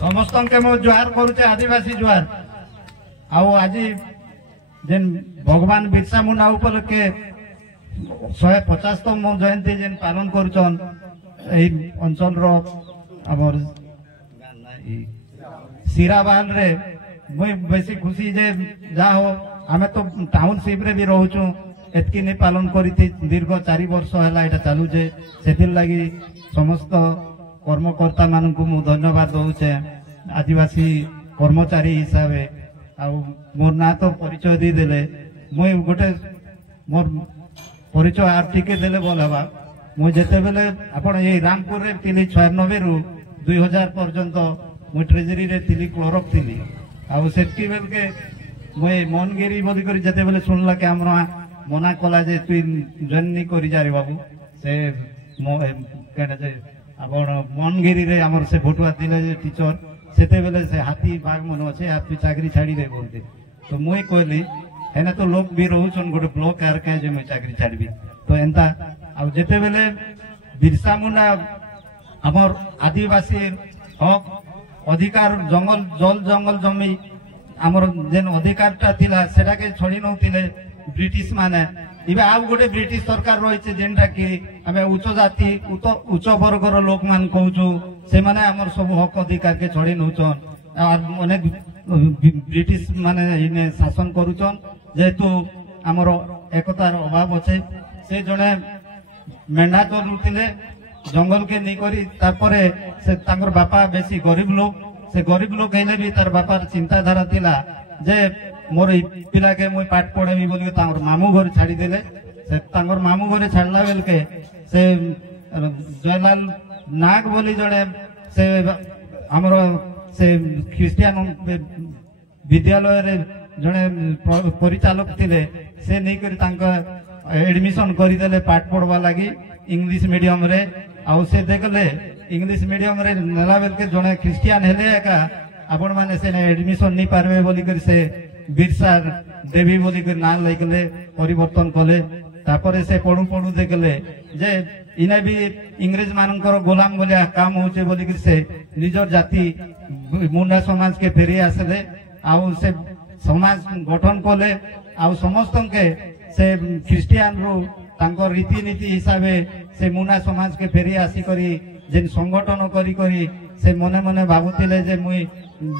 समस्त के मो जुआर करुचे आदिवासी जुआर आज जेन भगवान बिरसा मुंडा उपलक्षे 150तम जयंती जेन पालन करुचन अंचल सीराबाल रे मुई बेसी खुशी जे जा हो आमे तो टाउनशिप रे भी रहूचु एतकी नहीं पालन करी दीर्घ 4 वर्ष है चालू से लगी समस्त कर्मकर्ता मान को मु धन्यवाद दूचे आदिवासी कर्मचारी हिसाब से मोर ना तो परिचय दी देले मुई गोटे मोर परिचय आर टिके देले बोल हवा मुई जेते बेले आपण ए रामपुर रे तिली 96 रु 2000 पर्यंत मुई ट्रेजरी रे तिली क्लर्क तिली आ सेटकी बेल के मुई मनगिरी बोली करी जेते बेले सुनला के हमरा मना कला जे तु जॉइन नहीं करी जारे बाबू से कहना जे आपण मनगिरी रे हमर से भोटुआ दिले जे टीचर सेते बेले से हाथी बाग मन अच्छे आप चाकरी छाड़ी दे बोलते तो मुई कहली है तो लोग भी रोचन गोटे ब्लॉक आर कहे जे मुई चाकरी छाड़बी तो एंता आ जेते बेले बिरसा मुंडा हमर आदिवासी हक अधिकार जंगल जल जंगल जमी हमर जेन अधिकारटा थिला सेटा के छड़ी नउतिले ब्रिटिश माने इबे आउ गोटे ब्रिटिश सरकार रही जेनटा कि आमे उच्च जाति उच्च वर्गर लोक मान कहूछु से माने हमर सब हक अधिकार के छड़ी नउचन और अनेक ब्रिटिश माने इने शासन करूचन जेतु हमर एकतार अभाव अछि से जने मेंढा चलुतिले जंगल के नहीं करी तापरे से तांगर बापा बेसी गरीब लोग से गरीब लोग हेले भी तार बापार चिंताधारा थिला जे मोर पिला के मुई पाठ पढ़ेबी बोली तांगर मामू घर छाड़ी देले से तांगर मामू घरे छाड़ला बेल के से जयलाल नाग बोली जड़े से हमर से ख्रिस्टियन विद्यालय रे जड़े परिचालक थिले से नहीं करी तांका एडमिशन करी देले पाठ पढ़वा लगी इंग्लिश मीडियम रे आउ से देखले इंग्लिश मीडियम रे नेला बेल के जड़े ख्रिस्टियन हेले का आपण माने से एडमिशन नहीं पारबे बोली कर से बिरसा देवी बोली कर नाम लेकले परिवर्तन कले तापरे से पढ़ू पढ़ू देखले जे इने भी इंग्रेज मानकर गोलाम बोलिया काम होचे बोली कर से निजर जाति मुंडा समाज के फेरी आसले आउ से समाज गठन कले आउ समस्त के से ख्रिस्टियन रो तांकर रीति नीति हिसाबे से मुंडा समाज के फेरी आसी करी जेन संगठन करी करी से मने मने भाबुतिले जे मुई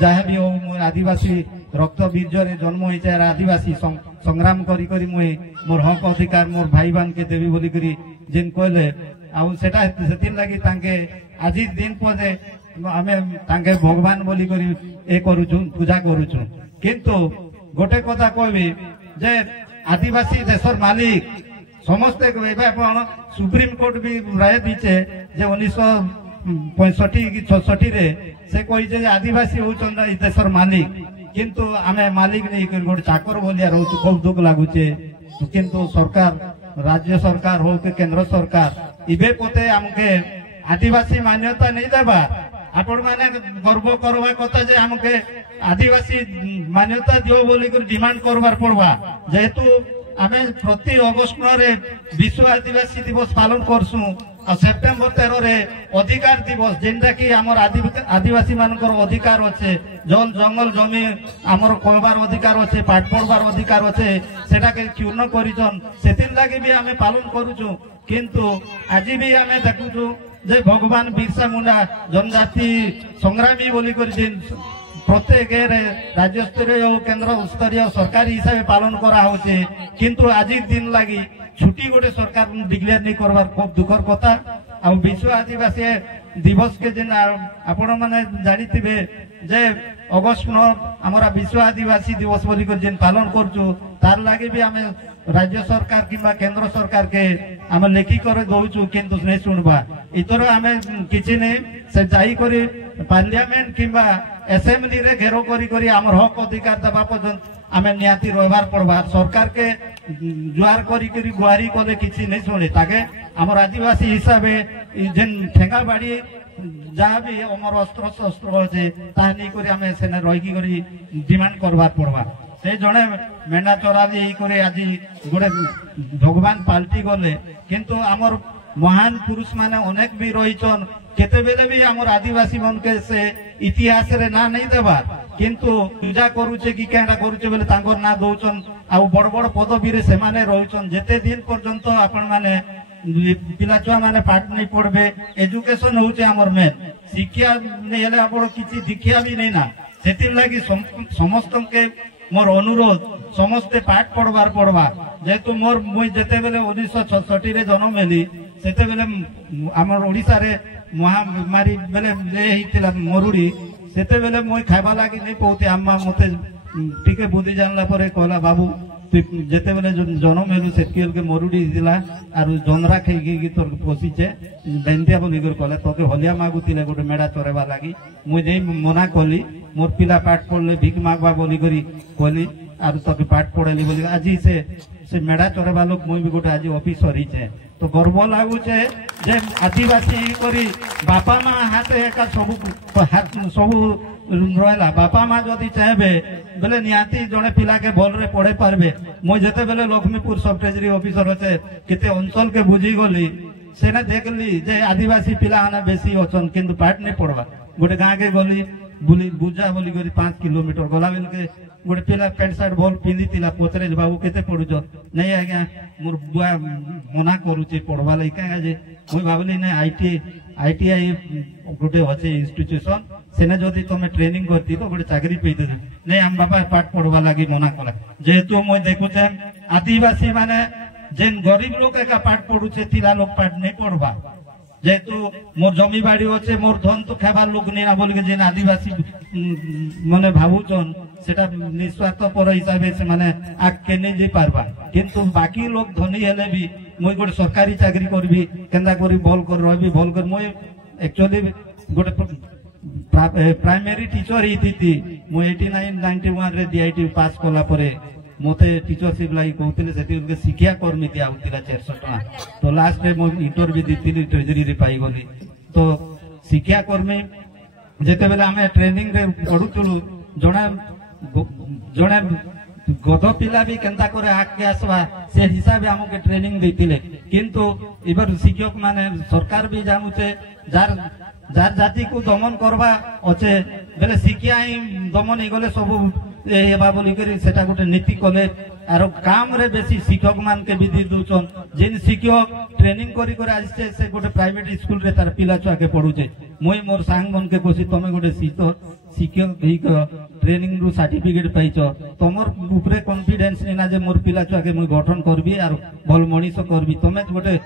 जहाँ भी हो मुई आदिवासी रक्त बीज रे जन्म होई चाहे आदिवासी संग्राम करी करी मुई मोर हक अधिकार मोर भाई बहन के देवी बोली करी जेन कहले आउ सेटा सेतिन लागि तांके आजि दिन पदे आमे तांके भगवान बोली करी ए करूछु पूजा करूछु किंतु गोटे कथा कहबी जे आदिवासी देशर मालिक समस्त सुप्रीम कोर्ट भी राय दीचे जे 1965 कि 66 रे से कही आदिवासी होचन देशर मालिक किंतु आमे मालिक नहीं कर गोटे चाकर बोलिया रहूँ खूब दुख लगुचे किंतु सरकार राज्य सरकार हो कि केंद्र सरकार इबे पोते हमके आदिवासी मान्यता नहीं देबा आपण माने गर्व करवा कथा जे हमके आदिवासी मान्यता दियो बोली कर डिमांड करबार पड़वा जेहेतु आमे प्रति अगस्त रे विश्व आदिवासी दिवस पालन करसु और सेप्टेम्बर 13 रे अधिकार दिवस जेनटा कि हमर आदिवासी मानकर अधिकार अच्छे जल जंगल जमी हमर कहबार अधिकार अच्छे पाठ पढ़बार अधिकार अच्छे सेटा के चूर्ण करिचन सेतिन लागि भी आमे पालन करूछु किंतु आज भी आमे देखुछु जे भगवान बिरसा मुंडा जनजाति संग्रामी बोली कर दिन प्रत्येक राज्य स्तरीय और केंद्र स्तरीय सरकारी हिसाब से पालन करा होचे किंतु आज दिन लगी छुट्टी गोटे सरकार डिक्लेयर नहीं करवार खूब दुखर कथा आ विश्व आदिवासी दिवस के दिन आपण माने जानिथिबे जे अगस्त हमारा विश्व आदिवासी दिवस बोली कर जिन पालन करछु तार लागि भी आमे राज्य सरकार किंबा केंद्र सरकार के आमे लेखी करे दउछु किंतु नहीं सुनबा इतर आमे किछि नहीं से जाई करी पार्लियामेंट किंबा असेंबली रे घेरो करी करी हमर हक अधिकार दबा पर्यंत आमे नियाती रहबार पड़बा सरकार के जुआर करी करी गुहारी कले किछि नहीं सुने ताके हमर आदिवासी हिसाबे जेन ठेंगा बाड़ी जहाँ भी हमर अस्त्र शस्त्र होचे ता नहीं करी आमे सेने रही करी डिमांड करबार पड़बा से जने मेंढा चोरा दी करे आज गोटे भगवान पाल्टी गले किंतु हमर महान पुरुष माने अनेक भी रहीचन केतेबेले भी हमर आदिवासी मन के से इतिहास रे ना नहीं देबार किंतु पूजा करूचे कि केडा करूचे बोले तांकर ना दउचन आ बड़ बड़ पदवी रे से माने रहउचन जेते दिन पर्यंत आपण माने पिला छुआ माने पाठ नहीं पढ़बे एजुकेशन होचे हमर मेन शिक्षा नहीं हेले आपण किछि दीक्षा भी नहीं ना सेतिर लागि समस्त के मोर अनुरोध समस्ते पाठ पढ़वा जेतु मोर मुई जेते बेले 1966 रे जन्म हेली सेते बेले हमर ओडिसा रे महामारी बेले ले हितिला मरुड़ी सेते बेले मुई खाइबा लागि नहीं पहुते अम्मा मते टिके बुद्धि जानला परे कहला बाबू जेते बेले जन्म हेलु सेतकेल के मरुड़ी दिला आरु जोनरा खेगी तोर पोसीचे बेंदिया बोली कर कहला तोके हलिया मागुतिले गोटे मेडा चरेबा लागि मुई जे मना कली मोर पिला पाठ पढ़ले भिक मागबा बोली करी कहली आरु तोके पाठ पढ़ेली बोली आज से मेडा चरेबा लोक मुई भी गोटे आज ऑफिसर हिचे तो गर्व लागुचे जे आदिवासी करी बापा माँ हाथे एका सबू रहा बापा माँ जदि चाहे बेले निहाती जड़े पिला के भल रे पढ़े पारबे मुझे जेते बेले लक्ष्मीपुर सब ट्रेजरी ऑफिसर होते केते अंचल के बुझी गली सेना देखली जे आदिवासी पिला आना बेसी अछन किंतु पाठ नहीं पढ़वा गोटे गाँ के गली बुली बुझा बोली करी 5 किलोमीटर गला बेल के गोटे पिला पैंट सार्ट भल पिंधि पचरे बाबू केते पढ़ुच नहीं आज्ञा मोर बुआ मना करुचे पढ़वा लगी कहे मुई भावली ना आईटीआई गोटे अच्छे इंस्टीट्यूशन सेने जदि तुम ट्रेनिंग करती तो गोटे चाकरी पेते नहीं हम बाबा पाठ पढ़वा लगी मना कला जेहेतु मुई देखुचे आदिवासी माने जेन गरीब लोग एका पाठ पढ़ुचे तिला लोग पाठ नहीं पढ़वा जेहेतु मोर जमी बाड़ी अच्छे मोर धन तो खाबार लोक नहीं ना बोल के जेन आदिवासी माने भावुचन सेटा निस्वार्थ पर हिसाब से माने आग के नहीं जे पारबा किंतु बाकी लोग धनी हेले भी मुई गोटे सरकारी चाकरी करबी केंदा करी भल कर रहबी भल कर मुई एक्चुअली गोटे प्राइमरी टीचर ही थी मुई 89 91 रे डीआईटी पास कला परे मते टीचरशिप लागि कहतिले सेति उनके शिक्षा कर्मी दिया होतिला 400 टका तो लास्ट रे मो इंटरव्यू दितिली ट्रेजरी रे पाई गली तो शिक्षा कर्मी जेते बेला हमें ट्रेनिंग रे पढुतुलु जणे गध पिला भी केंता करे आके आसवा से हिसाब हमके ट्रेनिंग देतिले किंतु इबर शिक्षक माने सरकार भी जानुचे जार जार जाति को दमन करवा अच्छे बेले शिक्षा ही दमन ही गले सब हेबा बोली करी सेटा गोटे नीति कले आरो काम रे बेसी शिक्षक मान के विधि दूचन जिन शिक्षक ट्रेनिंग करी करे आज से गोटे प्राइवेट स्कूल रे तार पिला छुआ के पढुचे मुई मोर सांग मन के कोसी तमे गोटे शिक्षक ही ट्रेनिंग रु सर्टिफिकेट पाइछ तमर ऊपरे कॉन्फिडेंस ना जे मोर पिला छुआ के मुई गठन करबी आरो भल मनीष करबी तमे गोटे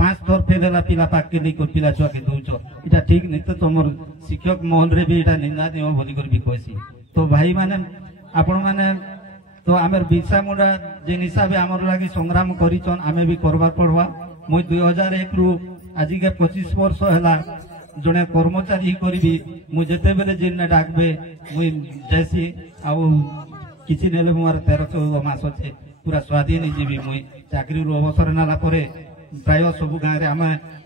5 थर फेल है पिला पाक के नहीं पिला छुआ के दौच इटा ठीक नहीं तो तुम शिक्षक महल रे भी इटा निंदा दियो बोली कर भी कहसी तो भाई माने आपण माने तो आमर बिरसा मुंडा जे हिसाब आमर लागि संग्राम करिचन आमे भी करबार पड़वा मुई 2001 रु आज के 25 वर्ष हैला जने कर्मचारी करबी मु जेते बेले जिन डाकबे मुई जैसी आ किछि नेले मोर 13-14 मास छे पूरा स्वाधीन जीवी मुई चाकरी रु अवसर नाला परे प्राय सब गाँव रे आम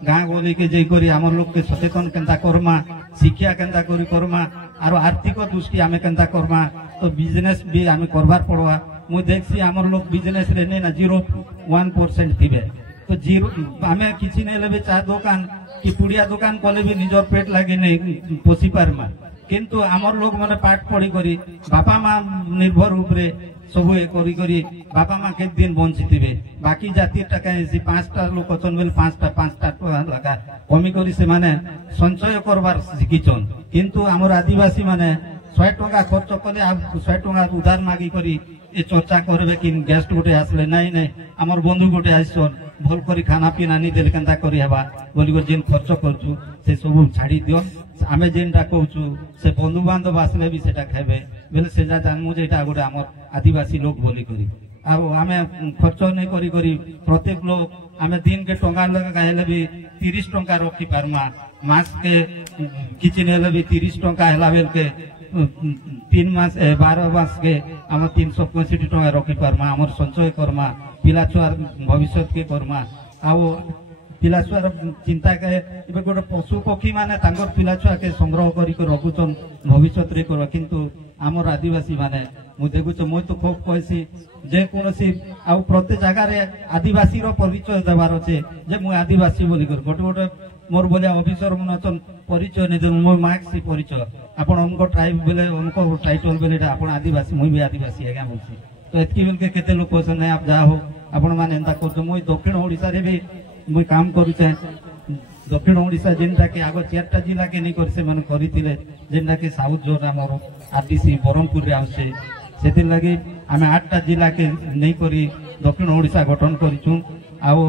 गाँ गली के जैकरी आम लोग के सचेतन केंता करमा शिक्षा केंता करी करमा आर आर्थिक दृष्टि आम केंता करमा तो बिजनेस भी आम करबार पड़वा मुझे देखसी आम लोग बिजनेस रे नहीं ना 0.1% थी तो जीरो आम किसी नहीं लेबे चा दुकान कि पुड़िया दुकान कले भी निजर पेट लगे नहीं पोषी पारमा किंतु आमर लोग माने पाठ पढ़ी करी बापा माँ निर्भर उपरे सब करी बापा माँ के दिन बंची बाकी जाति टाका 5टा लोक अछन बेल 5टा लगा कमी करी से माने संचय करबार शिखिचन किंतु आमर आदिवासी माने 100 टका खर्च कले आ 100 टका उधार मागी करी ए चर्चा करबे कि गेस्ट गोटे आसले नहीं नहीं आमर बंधु गोटे आइसन भल करी खाना पीना नहीं देले केंता करी हेबा बोली कर जेन खर्च करछु से सब छाड़ी दियो आमे जेनटा कहछु से बंधु बांधव आसले भी सेटा खाइबे बेले से जा जानमु जे एटा गोटे आमर आदिवासी लोग बोली करी आ आमे खर्च नहीं करी करी प्रत्येक लोग आमे दिन के टंगा लगा गायले भी 30 टंका रखी पारमा मास के किछि नेले भी 30 टंका हेला बेल के 3 मास 12 मास के आम 365 टका रखी पारमा आमर संचय करमा पिला छुआर भविष्य के करमा आओ पिला छुआर चिंता के इबे गोटे पशु पक्षी माने तांगर पिला छुआ के संग्रह करी के रखुचन भविष्य रे कर किंतु आमर आदिवासी माने मु देखुच मुई तो खूब कहसी जे कोनसी आ प्रत्येक जगह रे आदिवासी रो परिचय देबार अछि जे मु आदिवासी बोली कर गोटे गोटे मोर बोले ऑफिसर मन अछन परिचय नहीं देन मो मार्क्स सी परिचय आपण हमको ट्राइब बेले हमको टाइटल बेले आपण आदिवासी मुई भी आदिवासी है बोलसी तो एतकी बेल के केते लोग कहसन नहीं आप जा हो आपण माने एंता करतो मुई दक्षिण ओडिसा रे भी मुई काम करू छे दक्षिण ओडिसा जेनटा के आगो 4टा जिला के नहीं कर से मन करितिले जेनटा के साउथ जोन हमर आरटीसी बरहमपुर रे आउसे सेति लागि आमे 8टा जिला के नहीं करी दक्षिण ओडिसा गठन करिछु आउ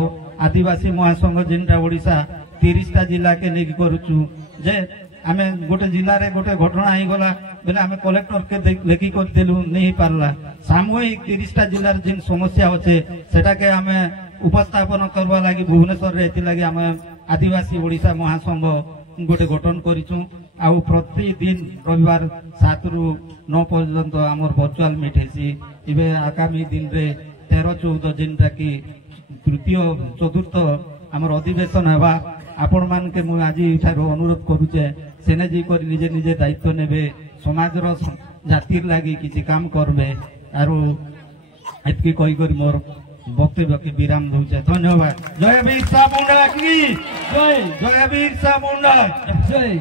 आदिवासी महासंघ जेनटा ओडिसा 30टा जिला के नहीं करूछु जे आमे गोटे जिला रे गोटे घटना आइ गला बेले आमे कलेक्टर के लेखि कर देलु नहीं पारला सामूहिक 30टा जिला रे जिन समस्या होचे सेटा के आमे उपस्थापन करवा लागि भुवनेश्वर रे एति लागि आमे आदिवासी ओडिसा महासंघ गोटे गठन करिछु आउ प्रतिदिन रविवार 7 रु 9 पर्यंत आमर वर्चुअल मीट हेसी इबे आगामी दिन रे 13-14 जेनटा की तृतीय चतुर्थ आमर अधिवेशन हेबा आपण मान के मु आज इठारो अनुरोध करूचे सेने जी कर निजे निजे दायित्व नेबे समाज रो जातिर लागि किछि काम करबे आरो एतकी कहि करी मोर वक्तव्य के विराम दूचे धन्यवाद। जय बिरसा मुंडा की जय, जय बिरसा मुंडा जय।